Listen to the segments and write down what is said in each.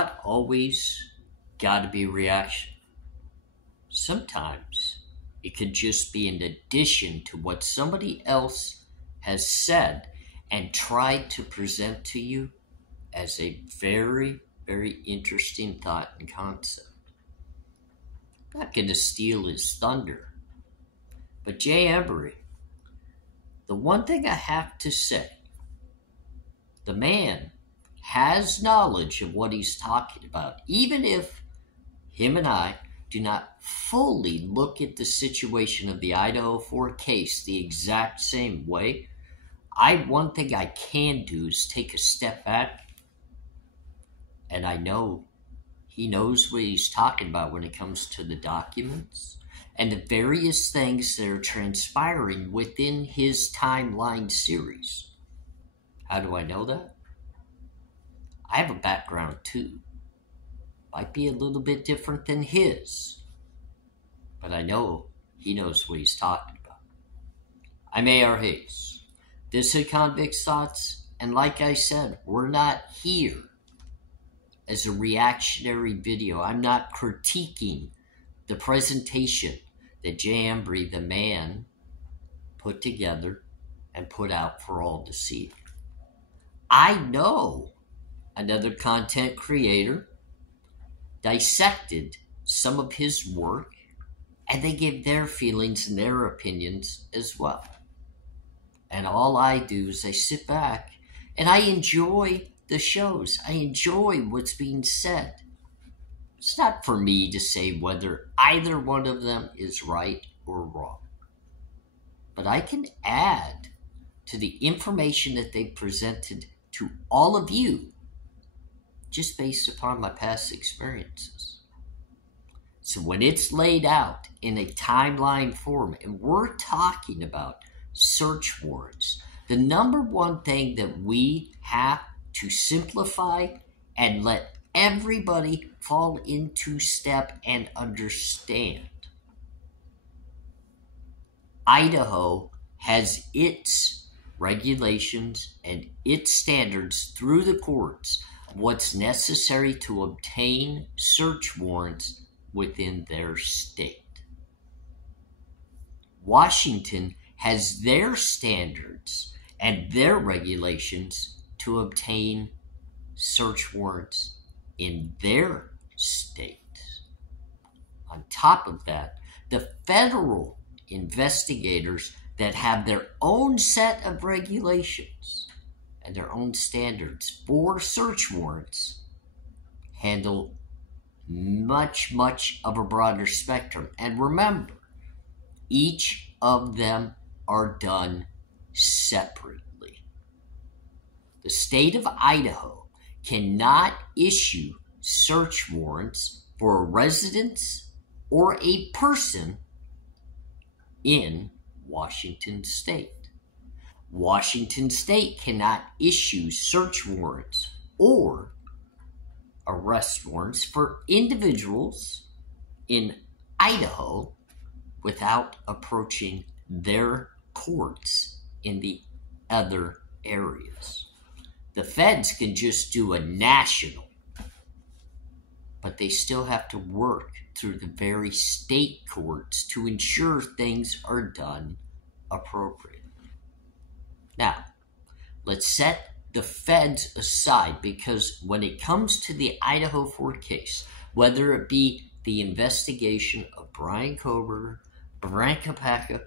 not always got to be reaction. Sometimes it could just be an addition to what somebody else has said and tried to present to you as a very, very interesting thought and concept. I'm not going to steal his thunder. But Jay Embree, the one thing I have to say, the man has knowledge of what he's talking about, even if him and I do not fully look at the situation of the Idaho 4 case the exact same way. One thing I can do is take a step back, and I know he knows what he's talking about when it comes to the documents and the various things that are transpiring within his timeline series. How do I know that? I have a background too. Might be a little bit different than his, but I know he knows what he's talking about. I'm ARHayes. This is Convict's Thoughts, and like I said, we're not here as a reactionary video. I'm not critiquing the presentation that Jay Embree, the man, put together and put out for all to see. I know another content creator dissected some of his work, and they gave their feelings and their opinions as well. And all I do is I sit back and I enjoy the shows. I enjoy what's being said. It's not for me to say whether either one of them is right or wrong. But I can add to the information that they presented to all of you just based upon my past experiences. So when it's laid out in a timeline form, and we're talking about search warrants, the number one thing that we have to simplify and let everybody fall into step and understand. Idaho has its regulations and its standards through the courts of what's necessary to obtain search warrants within their state. Washington has their standards and their regulations to obtain search warrants in their state. On top of that, the federal investigators that have their own set of regulations and their own standards for search warrants handle much of a broader spectrum. And remember, each of them are done separately. The state of Idaho cannot issue search warrants for a residence or a person in Washington state. Washington state cannot issue search warrants or arrest warrants for individuals in Idaho without approaching their courts in the other areas. The feds can just do a national, but they still have to work through the very state courts to ensure things are done appropriately. Now, let's set the feds aside, because when it comes to the Idaho 4 case, whether it be the investigation of Brian Kohberger, Brian Kopacka,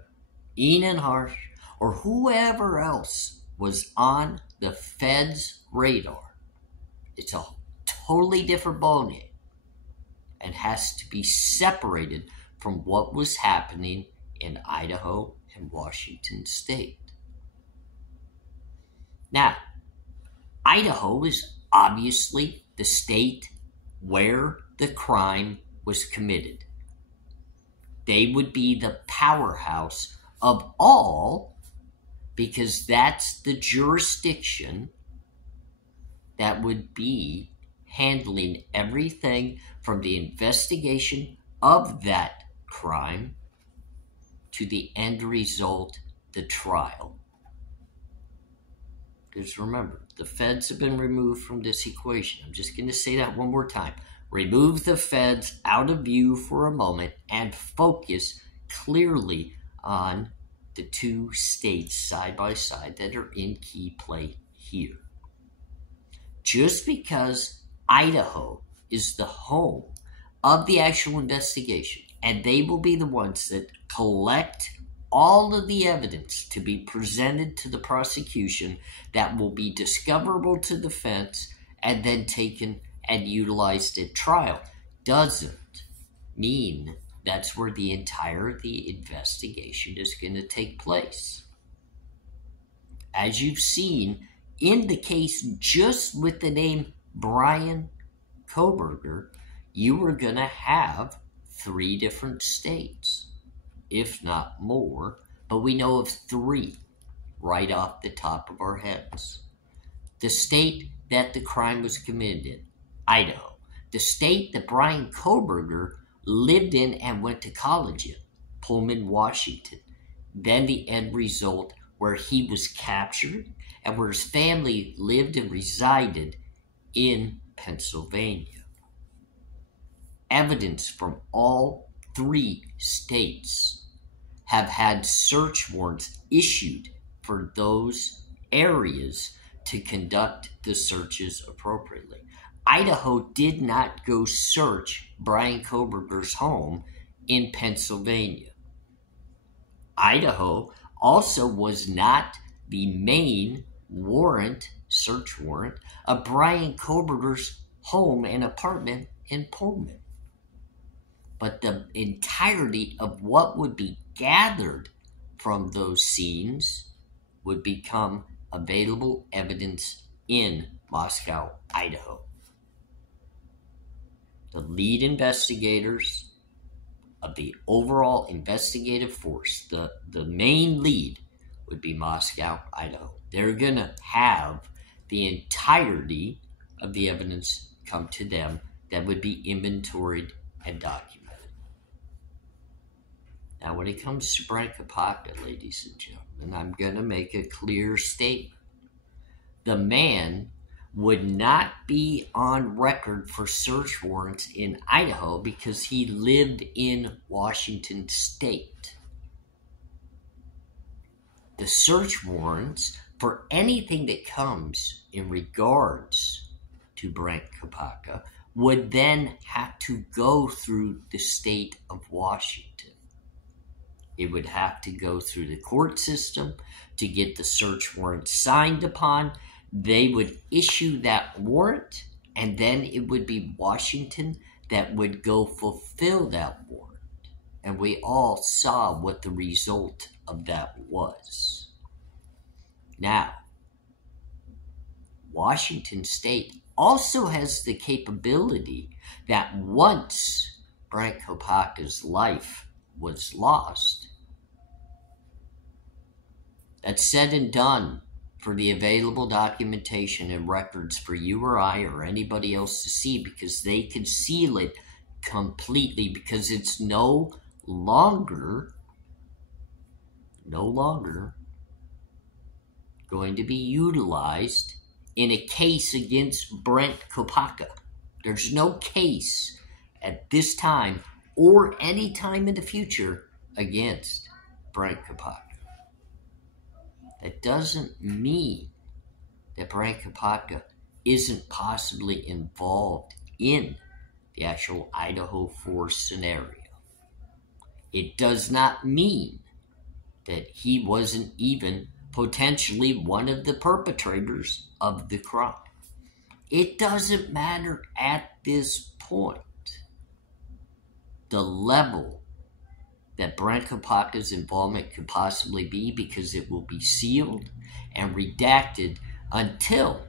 Ian Harsh, or whoever else was on the feds' radar, it's a totally different ballgame and has to be separated from what was happening in Idaho and Washington state. Now, Idaho is obviously the state where the crime was committed. They would be the powerhouse of all, because that's the jurisdiction that would be handling everything from the investigation of that crime to the end result, the trial. Because remember, the feds have been removed from this equation. I'm just going to say that one more time. Remove the feds out of view for a moment and focus clearly on the two states side by side that are in key play here. Just because Idaho is the home of the actual investigation, and they will be the ones that collect all of the evidence to be presented to the prosecution that will be discoverable to the defense and then taken and utilized at trial, doesn't mean that's where the investigation is going to take place. As you've seen in the case just with the name Brian Kohberger, you were going to have 3 different states, if not more, but we know of 3 right off the top of our heads. The state that the crime was committed in, Idaho. The state that Brian Kohberger lived in and went to college in, Pullman, Washington. Then the end result where he was captured and where his family lived and resided in Pennsylvania. Evidence from all 3 states have had search warrants issued for those areas to conduct the searches appropriately. Idaho did not go search Brian Kohberger's home in Pennsylvania. Idaho also was not the main search warrant of Brian Kohberger's home and apartment in Pullman. But the entirety of what would be gathered from those scenes would become available evidence in Moscow, Idaho. The lead investigators of the overall investigative force, the main lead would be Moscow, Idaho. They're going to have the entirety of the evidence come to them that would be inventoried and documented. Now, when it comes to Brian Kopacka, ladies and gentlemen, I'm going to make a clear statement. The man would not be on record for search warrants in Idaho because he lived in Washington State. The search warrants for anything that comes in regards to Brian Kopacka would then have to go through the state of Washington. It would have to go through the court system to get the search warrant signed upon. They would issue that warrant, and then it would be Washington that would go fulfill that warrant. And we all saw what the result of that was. Now, Washington State also has the capability that once Brian Kopacka's life was lost, that's said and done for the available documentation and records for you or I or anybody else to see, because they conceal it completely, because it's no longer going to be utilized in a case against Brent Kopacka. There's no case at this time or any time in the future against Brent Kopacka. That doesn't mean that Brian Kopacka isn't possibly involved in the actual Idaho 4 scenario. It does not mean that he wasn't even potentially one of the perpetrators of the crime. It doesn't matter at this point. The level that Brian Kopacka's involvement could possibly be, because it will be sealed and redacted until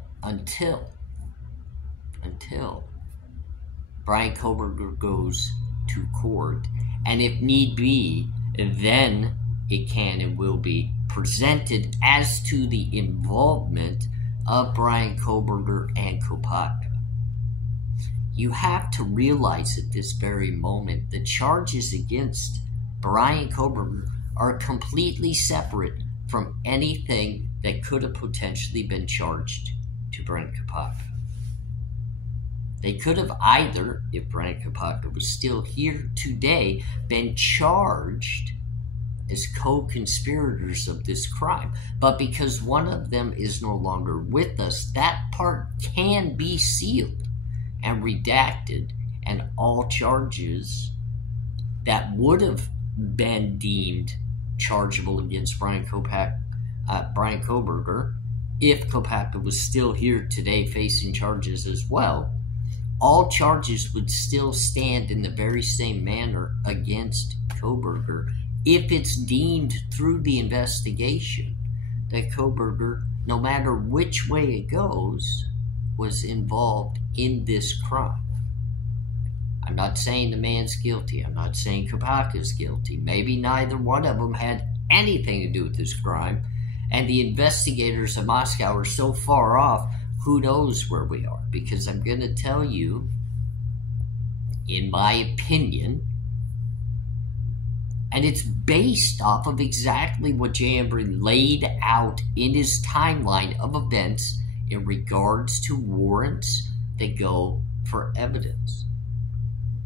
Brian Kohberger goes to court, and if need be, then it can and will be presented as to the involvement of Brian Kohberger and Kopacka. You have to realize at this very moment the charges against Brian Kohberger are completely separate from anything that could have potentially been charged to Brent Kopacka. They could have either, if Brent Kopacka was still here today, been charged as co-conspirators of this crime. But because one of them is no longer with us, that part can be sealed and redacted, and all charges that would have been deemed chargeable against Brian Kohberger, if Kopacka was still here today facing charges as well, all charges would still stand in the very same manner against Kohberger if it's deemed through the investigation that Kohberger, no matter which way it goes, was involved in this crime. I'm not saying the man's guilty. I'm not saying Kopacka's guilty. Maybe neither one of them had anything to do with this crime, and the investigators of Moscow are so far off, who knows where we are? Because I'm going to tell you, in my opinion, and it's based off of exactly what Embree laid out in his timeline of events in regards to warrants that go for evidence.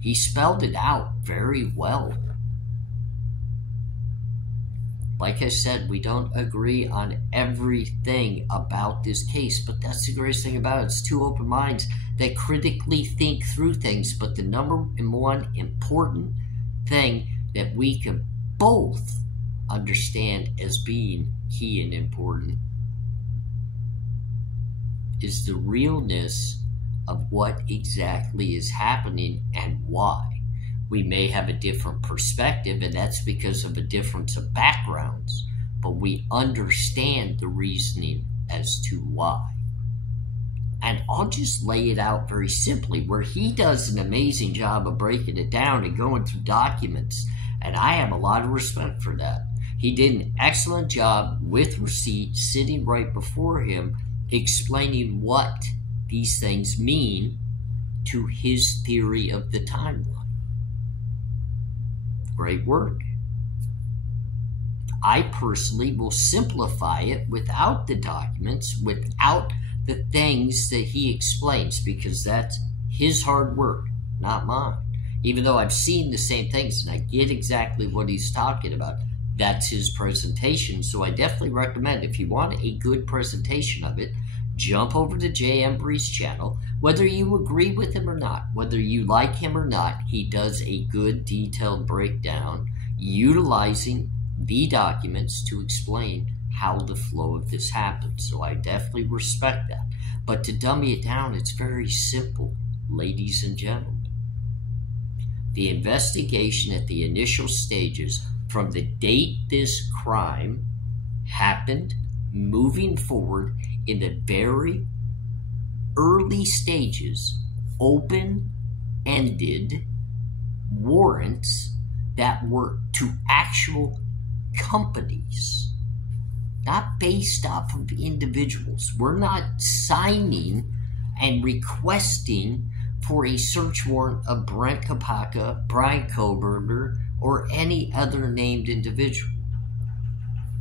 He spelled it out very well. Like I said, we don't agree on everything about this case, but that's the greatest thing about it. It's two open minds that critically think through things. But the number one important thing that we can both understand as being key and important is the realness of what exactly is happening and why. We may have a different perspective, and that's because of a difference of backgrounds, but we understand the reasoning as to why. And I'll just lay it out very simply, where he does an amazing job of breaking it down and going through documents, and I have a lot of respect for that. He did an excellent job with receipts sitting right before him, explaining what these things mean to his theory of the timeline. Great work. I personally will simplify it without the documents, without the things that he explains, because that's his hard work, not mine. Even though I've seen the same things and I get exactly what he's talking about, that's his presentation. So I definitely recommend, if you want a good presentation of it, jump over to Embree's channel. Whether you agree with him or not, whether you like him or not, he does a good detailed breakdown utilizing the documents to explain how the flow of this happened. So I definitely respect that. But to dummy it down, it's very simple, ladies and gentlemen. The investigation at the initial stages, from the date this crime happened, moving forward in the very early stages, open-ended warrants that were to actual companies, not based off of individuals. We're not signing and requesting for a search warrant of Brent Kopacka, Brian Kohberger, or any other named individual.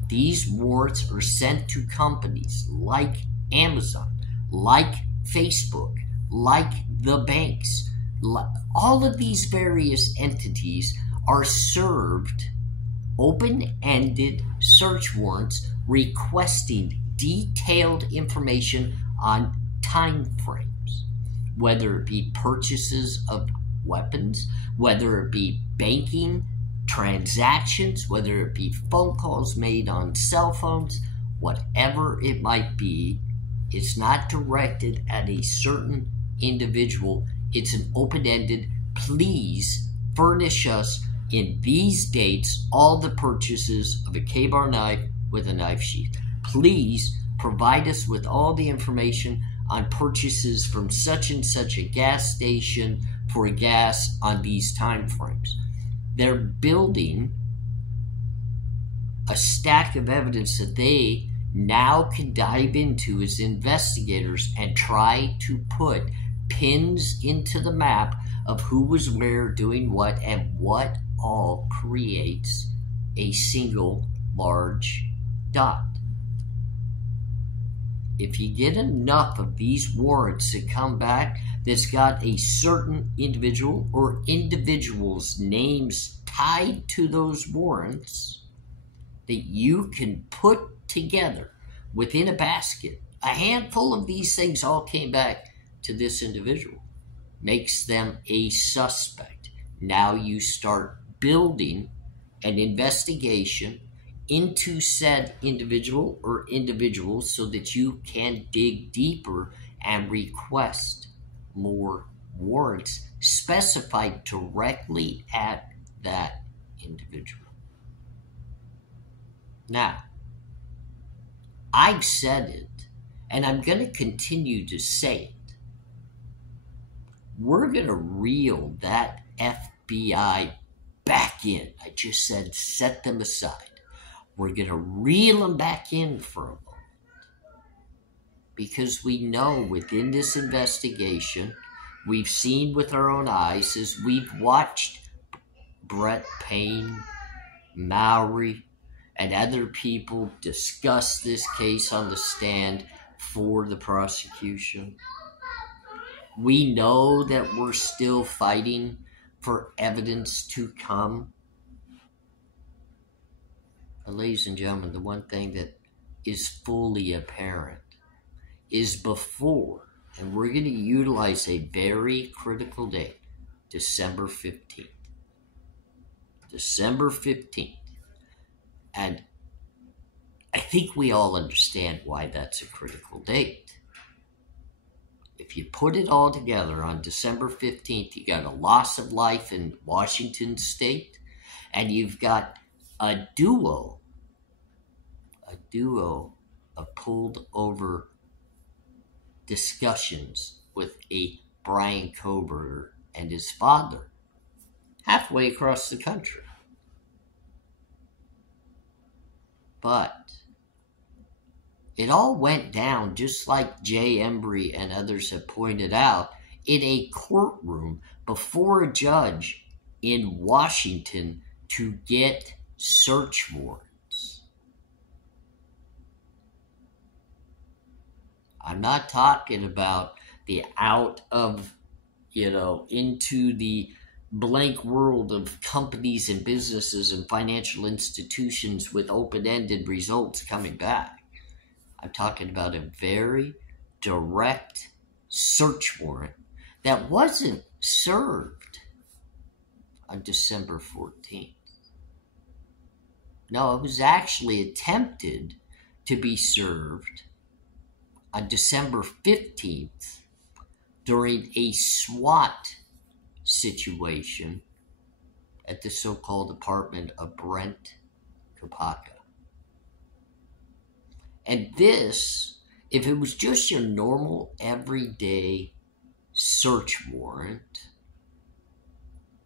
These warrants are sent to companies like Amazon, like Facebook, like the banks. All of these various entities are served open-ended search warrants requesting detailed information on time frames, whether it be purchases of weapons, whether it be banking transactions, whether it be phone calls made on cell phones, whatever it might be. It's not directed at a certain individual. It's an open-ended, please furnish us in these dates all the purchases of a K-bar knife with a knife sheath. Please provide us with all the information on purchases from such and such a gas station for gas on these time frames. They're building a stack of evidence that they now can dive into as investigators and try to put pins into the map of who was where, doing what, and what all creates a single large got. If you get enough of these warrants that come back that's got a certain individual or individuals' names tied to those warrants that you can put together within a basket, a handful of these things all came back to this individual, makes them a suspect. Now you start building an investigation into said individual or individuals so that you can dig deeper and request more warrants specified directly at that individual. Now, I've said it, and I'm going to continue to say it. We're going to reel that FBI back in. I just said set them aside. We're going to reel them back in for a moment. Because we know within this investigation, we've seen with our own eyes as we've watched Brett Payne, Mowry, and other people discuss this case on the stand for the prosecution. We know that we're still fighting for evidence to come. But ladies and gentlemen, the one thing that is fully apparent is before, and we're going to utilize a very critical date, December 15th. December 15th. And I think we all understand why that's a critical date. If you put it all together on December 15th, you got a loss of life in Washington State, and you've got a duo of pulled over discussions with a Brian Kohberger and his father halfway across the country. But it all went down, just like Embree and others have pointed out, in a courtroom before a judge in Washington to get search warrants. I'm not talking about the out of, into the blank world of companies and businesses and financial institutions with open-ended results coming back. I'm talking about a very direct search warrant that wasn't served on December 14th. No, it was actually attempted to be served on December 15th during a SWAT situation at the so-called apartment of Brent Kopacka. And this, if it was just your normal everyday search warrant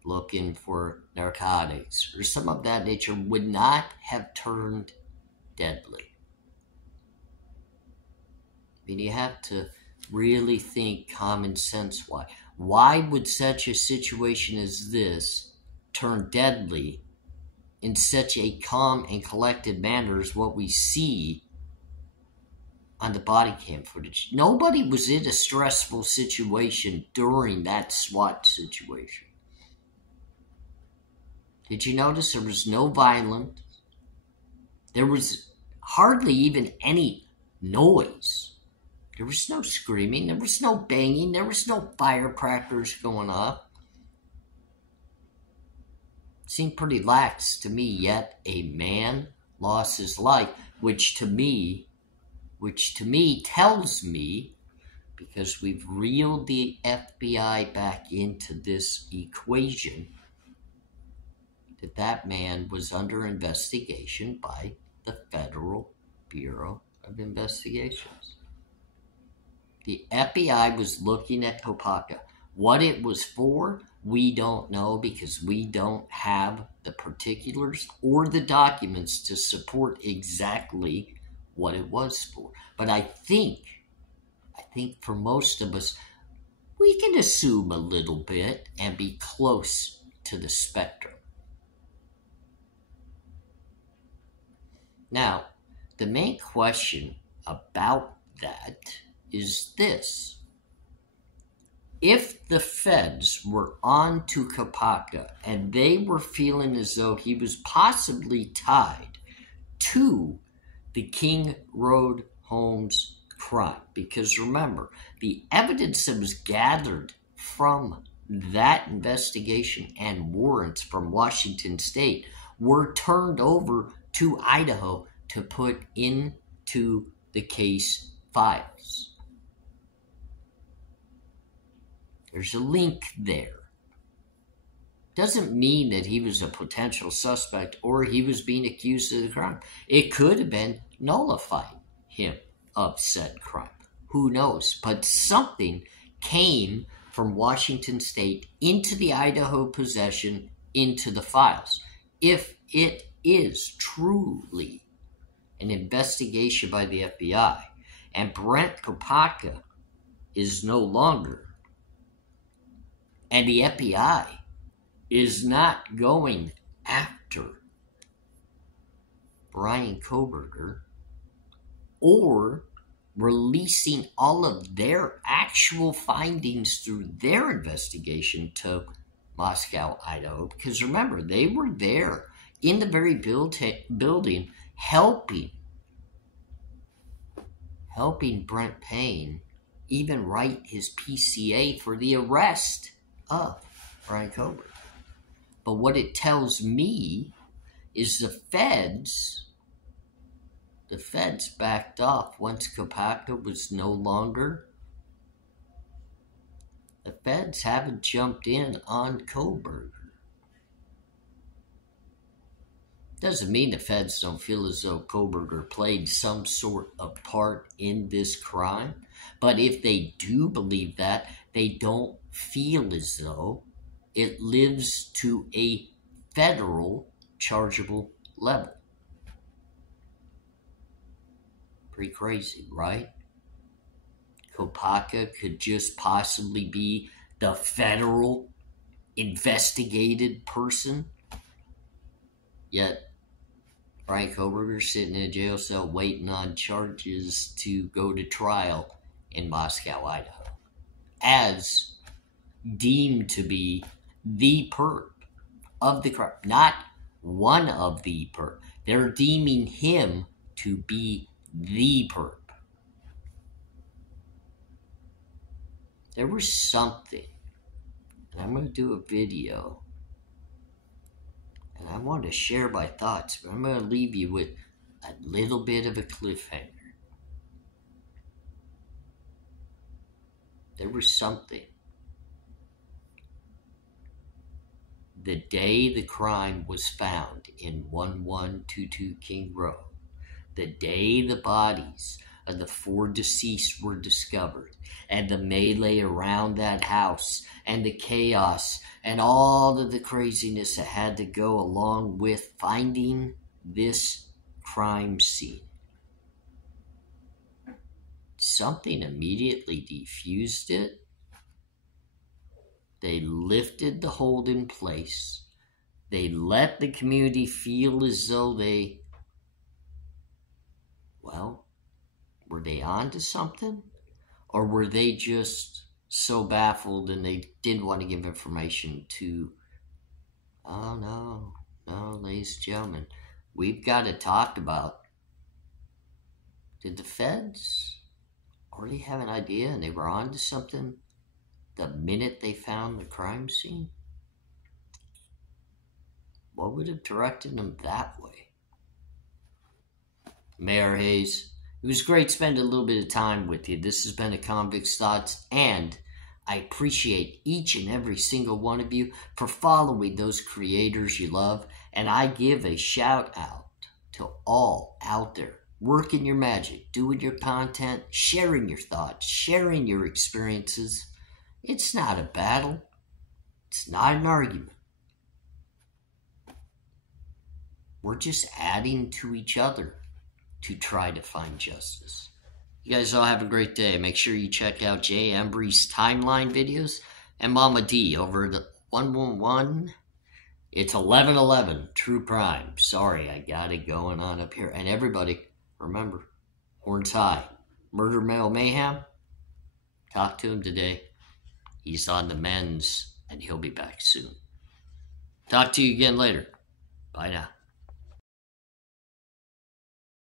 looking for narcotics or some of that nature, would not have turned deadly. I mean, you have to really think common sense why. Why would such a situation as this turn deadly in such a calm and collected manner as what we see on the body cam footage? Nobody was in a stressful situation during that SWAT situation. Did you notice there was no violence? There was hardly even any noise. There was no screaming. There was no banging. There was no firecrackers going off. Seemed pretty lax to me, yet a man lost his life, which to me tells me, because we've reeled the FBI back into this equation, that man was under investigation by the Federal Bureau of Investigations. The FBI was looking at Kopacka. What it was for, we don't know, because we don't have the particulars or the documents to support exactly what it was for. But I think for most of us, we can assume a little bit and be close to the spectrum. Now, the main question about that is this. If the feds were on to Kopacka and they were feeling as though he was possibly tied to the King Road Homes crime, because remember, the evidence that was gathered from that investigation and warrants from Washington State were turned over to Idaho to put into the case files. There's a link there. Doesn't mean that he was a potential suspect or he was being accused of the crime. It could have been nullifying him of said crime. Who knows? But something came from Washington State into the Idaho possession, into the files. If it is truly an investigation by the FBI and Brent Kopacka is no longer, and the FBI is not going after Brian Kohberger or releasing all of their actual findings through their investigation to Moscow, Idaho. Because remember, they were there in the very building helping Brent Payne even write his PCA for the arrest of Brian Kohberger. But what it tells me is the feds backed off once Kopacka was no longer. The feds haven't jumped in on Kohberger. Doesn't mean the feds don't feel as though Kohberger played some sort of part in this crime. But if they do believe that, they don't feel as though it lives to a federal chargeable level. Pretty crazy, right? Kopacka could just possibly be the federal investigated person. Yet, Brian Kohberger sitting in a jail cell waiting on charges to go to trial in Moscow, Idaho, as deemed to be the perp of the crime. Not one of the perp. They're deeming him to be the perp. There was something, and I'm going to do a video, and I want to share my thoughts, but I'm going to leave you with a little bit of a cliffhanger. There was something. The day the crime was found in 1122 King Road, the day the bodies of the 4 deceased were discovered, and the melee around that house, and the chaos, and all of the craziness that had to go along with finding this crime scene. Something immediately defused it. They lifted the hold in place. They let the community feel as though were they on to something? Or were they just so baffled and they didn't want to give information to, no, ladies and gentlemen, we've got to talk about, did the feds already have an idea and they were on to something the minute they found the crime scene? What would have directed them that way? ARHayes, it was great spending a little bit of time with you. This has been A Convict's Thoughts, and I appreciate each and every single one of you for following those creators you love, and I give a shout out to all out there working your magic, doing your content, sharing your thoughts, sharing your experiences. It's not a battle. It's not an argument. We're just adding to each other to try to find justice. You guys all have a great day. Make sure you check out Embree's timeline videos and Momma D over the 111. It's 1111 True Crime. Sorry, I got it going on up here. And everybody, remember, horns high. Murder Male Mayhem, talk to him today. He's on the mends, and he'll be back soon. Talk to you again later. Bye now.